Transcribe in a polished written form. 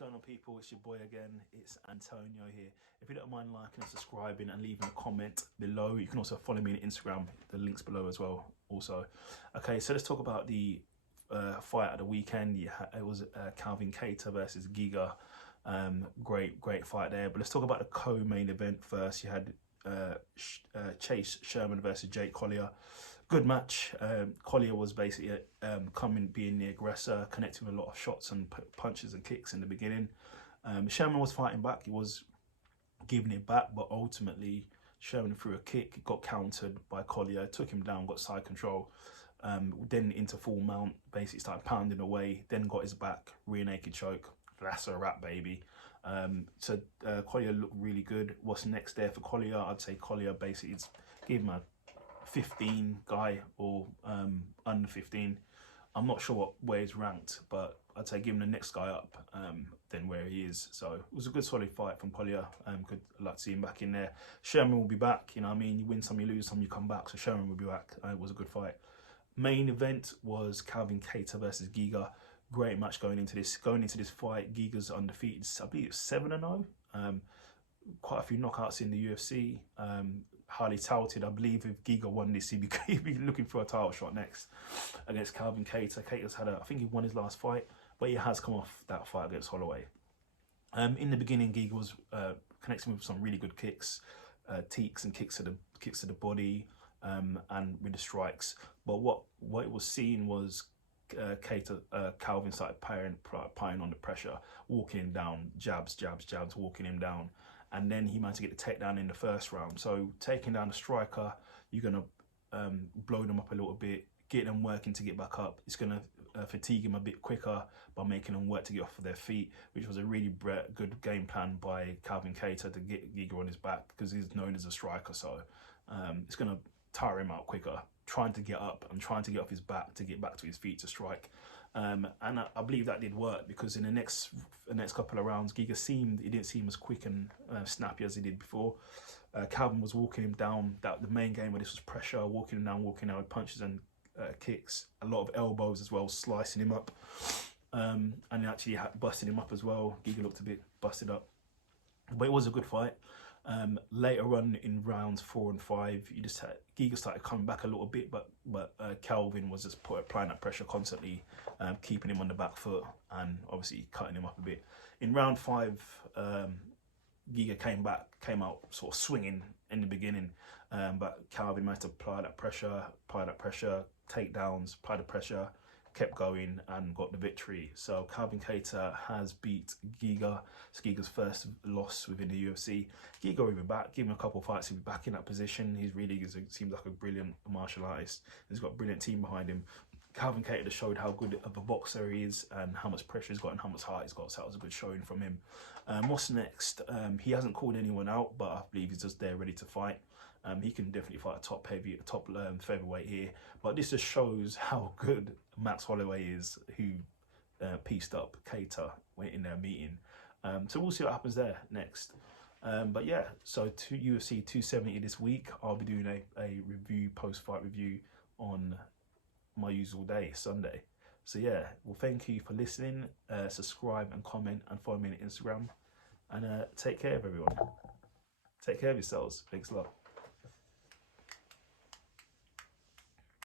going on, people? It's your boy again. It's Antonio here. If you don't mind liking and subscribing and leaving a comment below, you can also follow me on Instagram. The link's below as well. Also, okay. So let's talk about the fight at the weekend. It was Calvin Kattar versus Giga. Great fight there. But let's talk about the co-main event first. You had Sherman versus Collier. Good match. Collier was basically being the aggressor, connecting with a lot of shots and punches and kicks in the beginning. Sherman was fighting back. He was giving it back, but ultimately Sherman threw a kick, got countered by Collier, took him down, got side control, then into full mount, basically started pounding away, then got his back, rear naked choke. That's a wrap, baby. So Collier looked really good. What's next there for Collier? I'd say Collier basically gave him a 15 guy or under 15. I'm not sure where he's ranked, but I'd say give him the next guy up than where he is. So it was a good solid fight from Collier. I'd like to see him back in there. Sherman will be back. You know what I mean? You win some, you lose some, you come back. So Sherman will be back. It was a good fight. Main event was Calvin Kattar versus Giga. Great match going into this. Going into this fight, Giga's undefeated. I believe it's 7-0. Quite a few knockouts in the UFC. Highly touted. I believe if Giga won this, he'd be looking for a title shot next against Calvin Kattar. Kattar's had I think he won his last fight, but he has come off that fight against Holloway. In the beginning, Giga was connecting with some really good kicks, teaks and kicks to the body, and with the strikes. But what it was seen was Calvin started piling on the pressure, walking him down, jabs, walking him down, and then he managed to get the takedown in the first round. So taking down the striker, you're gonna blow them up a little bit, get them working to get back up. It's gonna fatigue him a bit quicker by making them work to get off of their feet, which was a really good game plan by Calvin Kattar to get Giga on his back because he's known as a striker. So it's gonna tire him out quicker, trying to get up and trying to get off his back to get back to his feet to strike. And I believe that did work because in the next couple of rounds, Giga didn't seem as quick and snappy as he did before. Calvin was walking him down. The main game where this was pressure, walking him down with punches and kicks, a lot of elbows as well, slicing him up, and actually busted him up as well. Giga looked a bit busted up, but it was a good fight. Later on in rounds 4 and 5, Giga started coming back a little bit, but Calvin was just applying that pressure constantly, keeping him on the back foot and obviously cutting him up a bit. In round 5, Giga came out sort of swinging in the beginning, but Calvin managed to apply that pressure, takedowns, apply the pressure, kept going and got the victory. So Calvin Kattar has beat Giga. It's Giga's first loss within the UFC. Giga will be back. Give him a couple of fights, he'll be back in that position. Seems like a brilliant martial artist. He's got a brilliant team behind him. Calvin Kattar showed how good of a boxer he is and how much pressure he's got and how much heart he's got. So that was a good showing from him. What's next? He hasn't called anyone out, but I believe he's just there ready to fight. He can definitely fight a top featherweight here. But this just shows how good Max Holloway is, who pieced up Kattar in their meeting. So we'll see what happens there next. But yeah, so to UFC 270 this week, I'll be doing a review, post-fight review on my usual day, Sunday. So yeah, well, thank you for listening. Subscribe and comment and follow me on Instagram. And take care of everyone. Take care of yourselves. Thanks a lot.